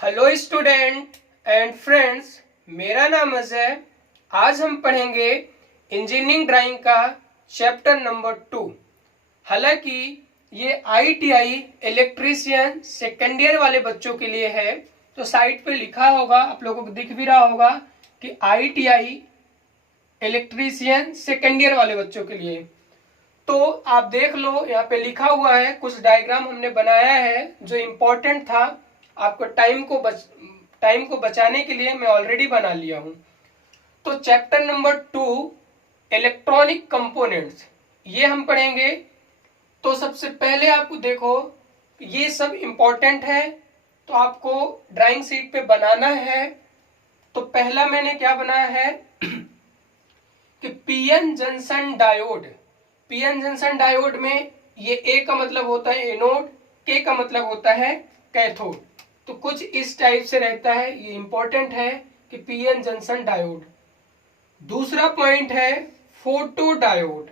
Hello student and friends, मेरा नाम अजय। आज हम पढ़ेंगे इंजीनियरिंग ड्राइंग का चैप्टर नंबर 2। हालांकि ये आईटीआई इलेक्ट्रीशियन सेकेंड ईयर वाले बच्चों के लिए है, तो साइट पे लिखा होगा, आप लोगों को दिख भी रहा होगा कि आईटीआई इलेक्ट्रीशियन सेकेंड ईयर वाले बच्चों के लिए। तो आप देख लो, यहाँ पे लिखा हुआ है, कुछ डायग्राम हमने बनाया है जो इम्पोर्टेंट था। आपको टाइम को बचाने के लिए मैं ऑलरेडी बना लिया हूं। तो चैप्टर नंबर 2 इलेक्ट्रॉनिक कंपोनेंट्स ये हम पढ़ेंगे। तो सबसे पहले आपको देखो, ये सब इम्पोर्टेंट है, तो आपको ड्राइंग शीट पे बनाना है। तो पहला मैंने क्या बनाया है कि PN junction diode. PN junction diode में ये ए का मतलब होता है एनोड, के का मतलब होता है कैथोड। तो कुछ इस टाइप से रहता है, ये इंपॉर्टेंट है कि पीएन जंक्शन डायोड। दूसरा पॉइंट है फोटो डायोड।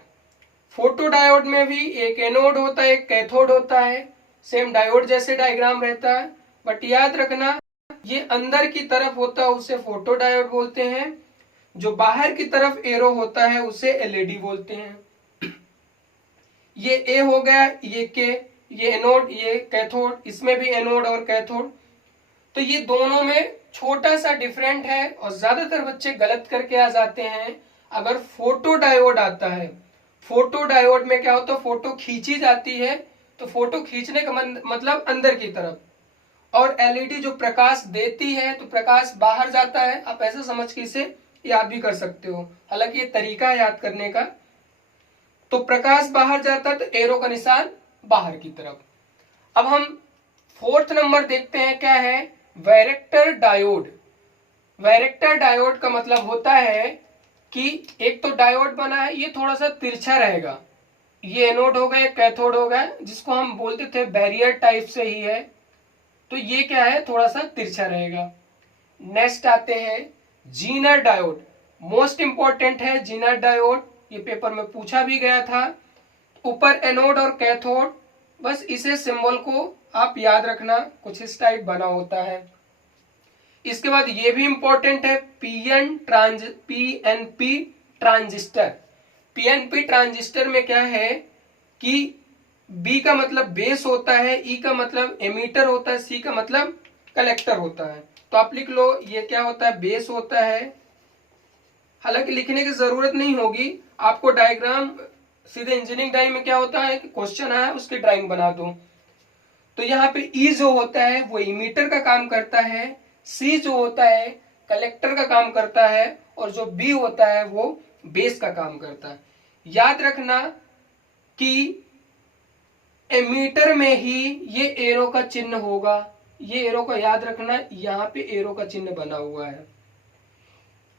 फोटो डायोड में भी एक एनोड होता है, एक कैथोड होता है, सेम डायोड जैसे डायग्राम रहता है, बट याद रखना ये अंदर की तरफ होता है उसे फोटो डायोड बोलते हैं, जो बाहर की तरफ एरो होता है उसे एलईडी बोलते हैं। ये ए हो गया, ये के, ये एनोड, ये कैथोड, इसमें भी एनोड और कैथोड। तो ये दोनों में छोटा सा डिफरेंट है और ज्यादातर बच्चे गलत करके आ जाते हैं। अगर फोटो डायोड आता है, फोटो डायोड में क्या होता है, फोटो खींची जाती है, तो फोटो खींचने का मतलब अंदर की तरफ, और एलईडी जो प्रकाश देती है तो प्रकाश बाहर जाता है। आप ऐसा समझ के इसे याद भी कर सकते हो, हालांकि ये तरीका है याद करने का। तो प्रकाश बाहर जाता है तो एरो का निशान बाहर की तरफ। अब हम फोर्थ नंबर देखते हैं, क्या है, वैरेक्टर डायोड। वैरेक्टर डायोड का मतलब होता है कि एक तो डायोड बना है, ये थोड़ा सा तिरछा रहेगा, ये एनोड हो गया, कैथोड हो गया, जिसको हम बोलते थे बैरियर टाइप से ही है, तो ये क्या है, थोड़ा सा तिरछा रहेगा। नेक्स्ट आते हैं जीनर डायोड। मोस्ट इंपॉर्टेंट है जीनर डायोड, ये पेपर में पूछा भी गया था। ऊपर एनोड और कैथोड, बस इसे सिंबल को आप याद रखना, कुछ इस टाइप बना होता है। इसके बाद ये भी इंपॉर्टेंट है पीएनपी ट्रांजिस्टर। पीएनपी ट्रांजिस्टर में क्या है कि बी का मतलब बेस होता है, ई का मतलब एमीटर होता है, सी का मतलब कलेक्टर होता है। तो आप लिख लो, ये क्या होता है, बेस होता है। हालांकि लिखने की जरूरत नहीं होगी, आपको डायग्राम सीधे इंजीनियरिंग ड्राइंग में क्या होता है कि क्वेश्चन आया उसकी ड्राइंग बना दो। तो यहाँ पे ई जो होता है वो इमीटर का काम करता है, सी जो होता है कलेक्टर का काम करता है, और जो बी होता है वो बेस का काम करता है। याद रखना कि एमीटर में ही ये एरो का चिन्ह होगा, ये एरो का याद रखना, यहाँ पे एरो का चिन्ह बना हुआ है।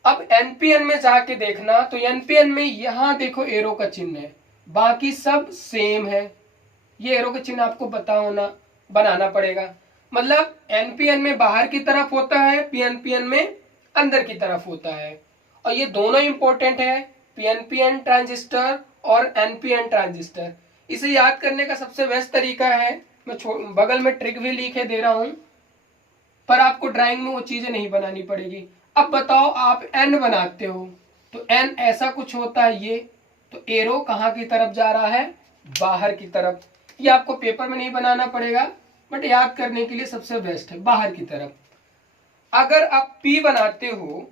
अब एनपीएन में जाके देखना, तो एनपीएन में यहां देखो एरो का चिन्ह है, बाकी सब सेम है। ये एरो का चिन्ह आपको बनाना पड़ेगा। मतलब एनपीएन में बाहर की तरफ होता है, पीएनपीएन में अंदर की तरफ होता है, और ये दोनों इंपॉर्टेंट है, पीएनपीएन ट्रांजिस्टर और एनपीएन ट्रांजिस्टर। इसे याद करने का सबसे बेस्ट तरीका है, मैं बगल में ट्रिक भी लिखे दे रहा हूं, पर आपको ड्राइंग में वो चीजें नहीं बनानी पड़ेगी। अब बताओ, आप एन बनाते हो तो एन ऐसा कुछ होता है, ये तो एरो कहाँ की तरफ जा रहा है, बाहर की तरफ। ये आपको पेपर में नहीं बनाना पड़ेगा, बट याद करने के लिए सबसे बेस्ट है बाहर की तरफ। अगर आप पी बनाते हो,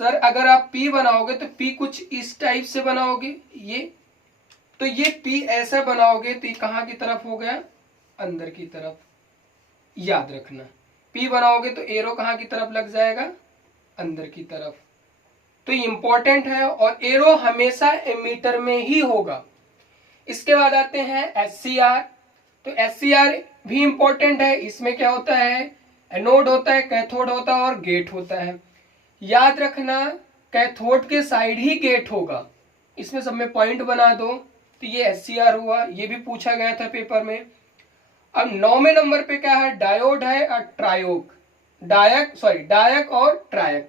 सर अगर आप पी बनाओगे तो पी कुछ इस टाइप से बनाओगे, ये तो ये पी ऐसा बनाओगे तो ये कहाँ की तरफ हो गया, अंदर की तरफ। याद रखना, पी बनाओगे तो एरो कहाँ की तरफ लग जाएगा, अंदर की तरफ। तो इंपॉर्टेंट है, और एरो हमेशा एमीटर में ही होगा। इसके बाद आते हैं एससीआर। तो एससीआर भी इंपॉर्टेंट है। इसमें क्या होता है, एनोड होता है, कैथोड होता है और गेट होता है। याद रखना, कैथोड के साइड ही गेट होगा, इसमें सब में पॉइंट बना दो। तो ये एससीआर हुआ, ये भी पूछा गया था पेपर में। अब 9वें नंबर पे क्या है, डायोड है और ट्रायोक। डायक और ट्रायक।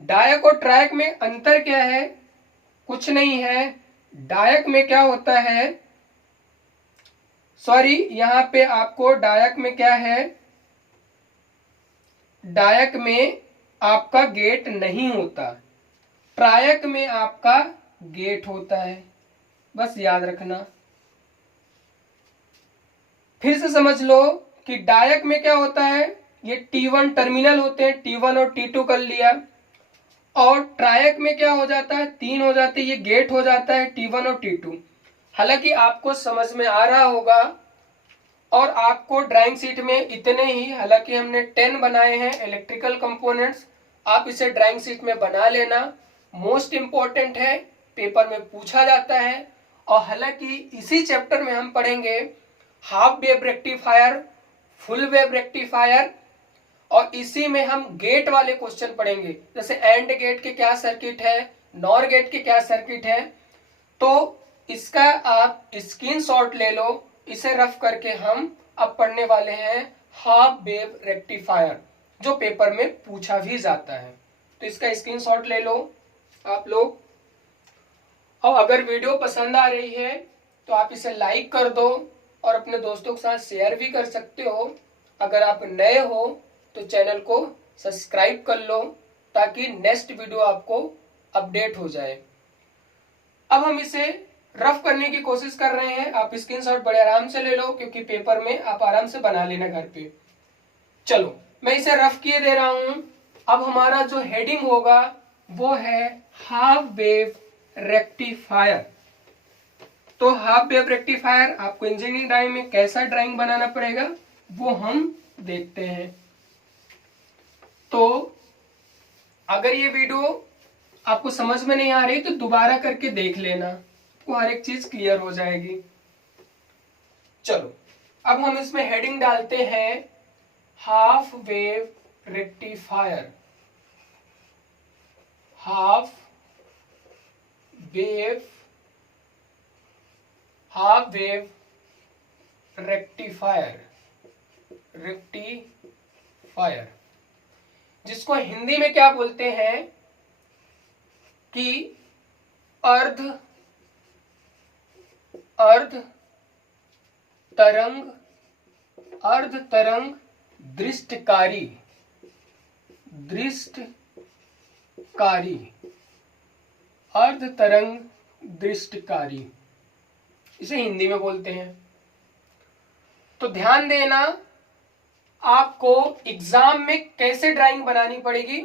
डायक और ट्रायक में अंतर क्या है, कुछ नहीं है। डायक में क्या होता है, यहाँ पे आपको डायक में क्या है, डायक में आपका गेट नहीं होता, ट्रायक में आपका गेट होता है, बस याद रखना। फिर से समझ लो कि डायक में क्या होता है, ये T1 टर्मिनल होते हैं, T1 और T2 कर लिया। और ट्रायक में क्या हो जाता है, 3 हो जाते हैं, ये गेट हो जाता है T1 और T2। हालांकि आपको समझ में आ रहा होगा और आपको ड्राइंग शीट में इतने ही, हालांकि हमने 10 बनाए हैं इलेक्ट्रिकल कंपोनेंट्स, आप इसे ड्राइंग शीट में बना लेना। मोस्ट इंपॉर्टेंट है, पेपर में पूछा जाता है। और हालांकि इसी चैप्टर में हम पढ़ेंगे half wave rectifier, full wave rectifier, और इसी में हम गेट वाले क्वेश्चन पढ़ेंगे, जैसे एंड गेट के क्या सर्किट है, नॉर गेट के क्या सर्किट है। तो इसका आप स्क्रीनशॉट ले लो, इसे रफ करके हम अब पढ़ने वाले हैं हाफ वेव रेक्टिफायर, जो पेपर में पूछा भी जाता है। तो इसका स्क्रीनशॉट ले लो आप लोग। और अगर वीडियो पसंद आ रही है तो आप इसे लाइक कर दो और अपने दोस्तों के साथ शेयर भी कर सकते हो। अगर आप नए हो तो चैनल को सब्सक्राइब कर लो ताकि नेक्स्ट वीडियो आपको अपडेट हो जाए। अब हम इसे रफ करने की कोशिश कर रहे हैं, आप स्क्रीनशॉट बड़े आराम से ले लो क्योंकि पेपर में आप आराम से बना लेना घर पे। चलो मैं इसे रफ किए दे रहा हूं। अब हमारा जो हेडिंग होगा वो है हाफ वेव रेक्टिफायर। तो हाफ वेव रेक्टिफायर आपको इंजीनियरिंग ड्राइंग में कैसा ड्राइंग बनाना पड़ेगा वो हम देखते हैं। तो अगर ये वीडियो आपको समझ में नहीं आ रही तो दोबारा करके देख लेना, आपको हर एक चीज क्लियर हो जाएगी। चलो अब हम इसमें हेडिंग डालते हैं half wave rectifier. Half wave rectifier, जिसको हिंदी में क्या बोलते हैं कि अर्ध तरंग दृष्टकारी, अर्ध तरंग दृष्टकारी, इसे हिंदी में बोलते हैं। तो ध्यान देना, आपको एग्जाम में कैसे ड्राइंग बनानी पड़ेगी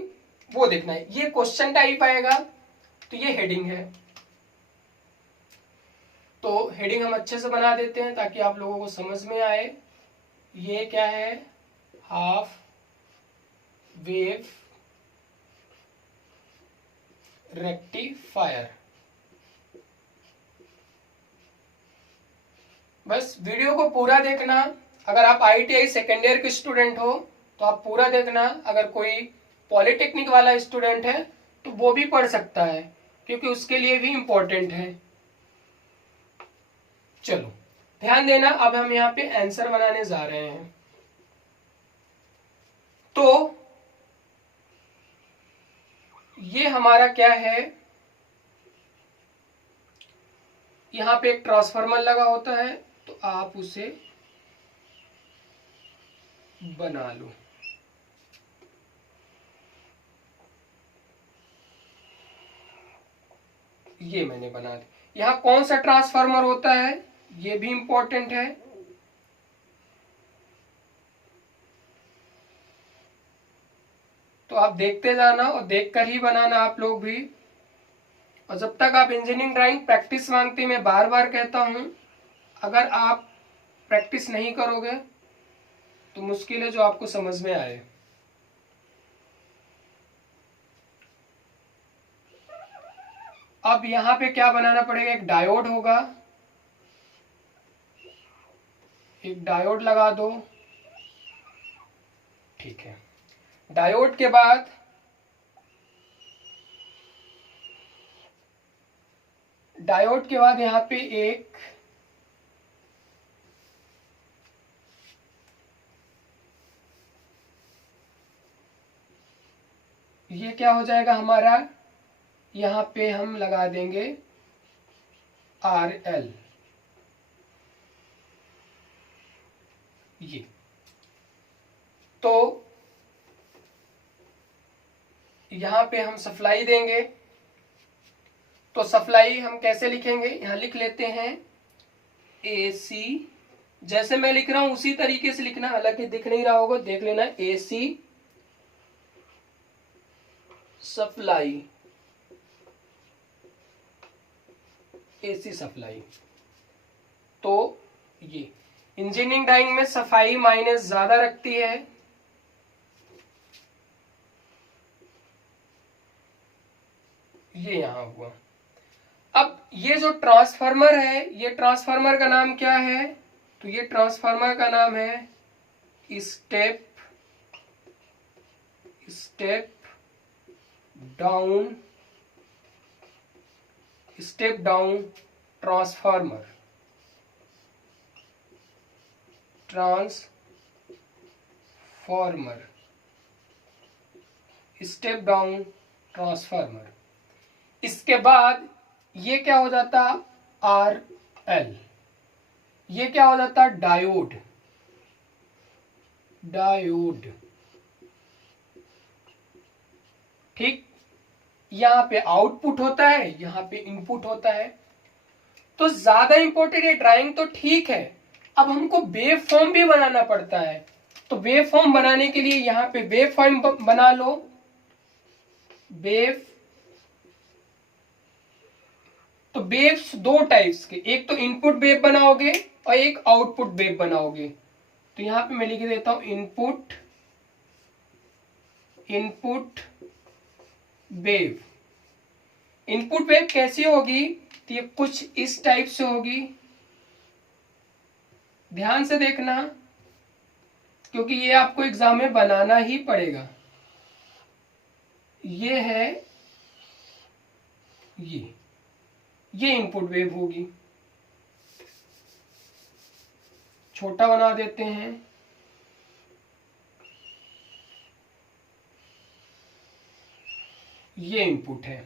वो देखना है। ये क्वेश्चन टाइप आएगा तो ये हेडिंग है, तो हेडिंग हम अच्छे से बना देते हैं ताकि आप लोगों को समझ में आए। ये क्या है, हाफ वेव रेक्टिफायर। बस वीडियो को पूरा देखना। अगर आप ITI सेकेंड ईयर के स्टूडेंट हो तो आप पूरा देखना, अगर कोई पॉलिटेक्निक वाला स्टूडेंट है तो वो भी पढ़ सकता है क्योंकि उसके लिए भी इंपॉर्टेंट है। चलो ध्यान देना, अब हम यहाँ पे आंसर बनाने जा रहे हैं। तो ये हमारा क्या है, यहाँ पे एक ट्रांसफार्मर लगा होता है तो आप उसे बना लो। ये मैंने बना दिया। यहाँ कौन सा ट्रांसफार्मर होता है ये भी इंपॉर्टेंट है। तो आप देखते जाना और देखकर ही बनाना आप लोग भी। और जब तक आप इंजीनियरिंग ड्राइंग प्रैक्टिस मांगती, मैं बार बार कहता हूं, अगर आप प्रैक्टिस नहीं करोगे तो मुश्किल है जो आपको समझ में आए। अब यहां पे क्या बनाना पड़ेगा, एक डायोड होगा, एक डायोड लगा दो। ठीक है, डायोड के बाद यहां पे एक ये क्या हो जाएगा हमारा, यहां पे हम लगा देंगे RL। ये तो यहाँ पे हम सप्लाई देंगे। तो सप्लाई हम कैसे लिखेंगे, यहाँ लिख लेते हैं AC, जैसे मैं लिख रहा हूं उसी तरीके से लिखना, हालांकि दिख नहीं रहा होगा, देख लेना, AC सप्लाई, AC सप्लाई। तो ये इंजीनियरिंग ड्राइंग में सफाई मायने ज्यादा रखती है। ये यहां हुआ। अब ये जो ट्रांसफार्मर है, ये ट्रांसफार्मर का नाम क्या है, तो ये ट्रांसफार्मर का नाम है step down transformer, step down transformer. इसके बाद ये क्या हो जाता, RL, ये क्या हो जाता, डायोड। ठीक, यहाँ पे आउटपुट होता है, यहाँ पे इनपुट होता है। तो ज्यादा इंपॉर्टेंट है ड्राइंग तो ठीक है, अब हमको वेव फॉर्म भी बनाना पड़ता है। तो वेव फॉर्म बनाने के लिए यहाँ पे वेव फॉर्म बना लो। तो वेव्स दो टाइप्स के, एक तो इनपुट वेव बनाओगे और एक आउटपुट वेव बनाओगे। तो यहां पे मैं लिख देता हूं इनपुट वेव। इनपुट वेव कैसी होगी, तो ये कुछ इस टाइप से होगी, ध्यान से देखना क्योंकि ये आपको एग्जाम में बनाना ही पड़ेगा। ये है ये इनपुट वेव होगी, छोटा बना देते हैं। ये इनपुट है।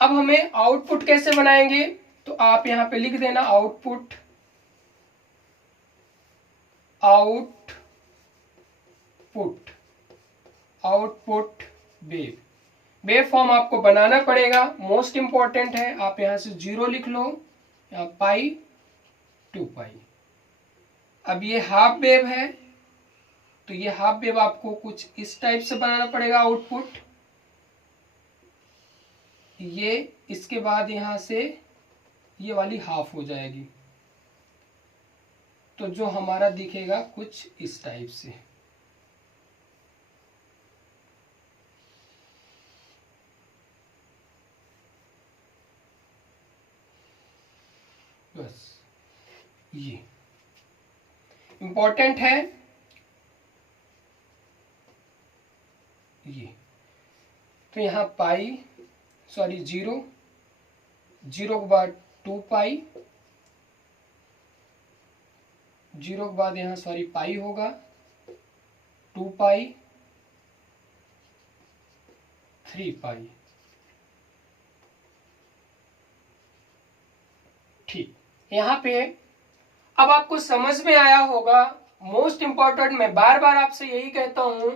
अब हमें आउटपुट कैसे बनाएंगे, तो आप यहां पे लिख देना आउटपुट वेव। वेव फॉर्म आपको बनाना पड़ेगा, मोस्ट इंपॉर्टेंट है। आप यहां से 0 लिख लो, यहाँ पाई 2 पाई। अब ये हाफ वेव है, तो ये हाफ वेव आपको कुछ इस टाइप से बनाना पड़ेगा आउटपुट। ये इसके बाद यहां से ये वाली हाफ हो जाएगी, तो जो हमारा दिखेगा कुछ इस टाइप से। बस ये इंपॉर्टेंट है। ये तो यहां पाई, सॉरी 0 के बाद 2 पाई, 0 के बाद यहां सॉरी पाई होगा, 2 पाई 3 पाई। ठीक, यहां पे अब आपको समझ में आया होगा। मोस्ट इंपॉर्टेंट, मैं बार बार आपसे यही कहता हूं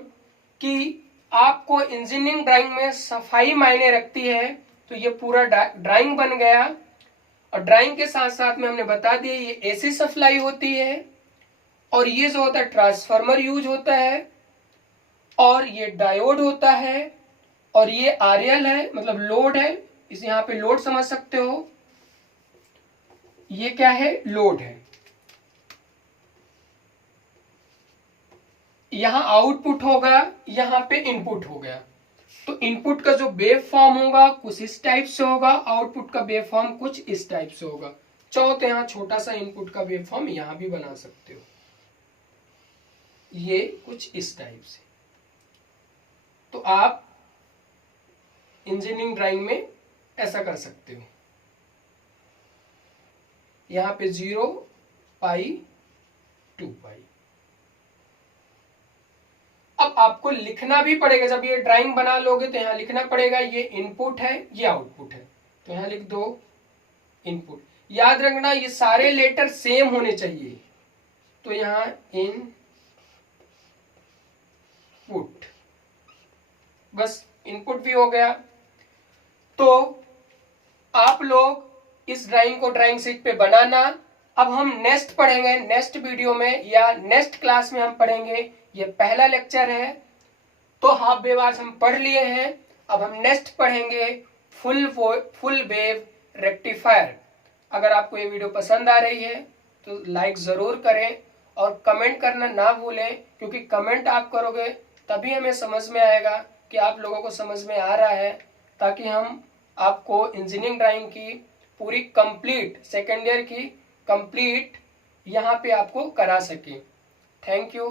कि आपको इंजीनियरिंग ड्राइंग में सफाई मायने रखती है। तो ये पूरा ड्राइंग बन गया, और ड्राइंग के साथ साथ में हमने बता दिया ये एसी सप्लाई होती है, और ये जो होता है ट्रांसफार्मर यूज होता है, और ये डायोड होता है, और ये आरएल है, मतलब लोड है। इसे यहाँ पे लोड समझ सकते हो, ये क्या है, लोड है। यहां आउटपुट होगा, यहां पे इनपुट हो गया। तो इनपुट का जो वेव फॉर्म होगा कुछ इस टाइप से होगा, आउटपुट का वेव फॉर्म कुछ इस टाइप से होगा। चाहो तो यहां छोटा सा इनपुट का वेव फॉर्म यहां भी बना सकते हो, ये कुछ इस टाइप से। तो आप इंजीनियरिंग ड्राइंग में ऐसा कर सकते हो। यहां पे 0 पाई 2 पाई। अब आपको लिखना भी पड़ेगा, जब ये ड्राइंग बना लोगे तो यहां लिखना पड़ेगा ये इनपुट है, ये आउटपुट है। तो यहां लिख दो इनपुट। याद रखना ये सारे लेटर सेम होने चाहिए, तो यहां इनपुट, बस इनपुट भी हो गया। तो आप लोग इस ड्राइंग को ड्राइंग शीट पे बनाना। अब हम नेक्स्ट पढ़ेंगे, नेक्स्ट वीडियो में या नेक्स्ट क्लास में हम पढ़ेंगे। ये पहला लेक्चर है, तो हाफ वेव आज हम पढ़ लिए हैं। अब हम नेक्स्ट पढ़ेंगे फुल वेव रेक्टिफायर। अगर आपको ये वीडियो पसंद आ रही है तो लाइक जरूर करें और कमेंट करना ना भूलें, क्योंकि कमेंट आप करोगे तभी हमें समझ में आएगा कि आप लोगों को समझ में आ रहा है, ताकि हम आपको इंजीनियरिंग ड्राइंग की पूरी कंप्लीट, सेकेंड ईयर की कंप्लीट यहाँ पे आपको करा सके। Thank you.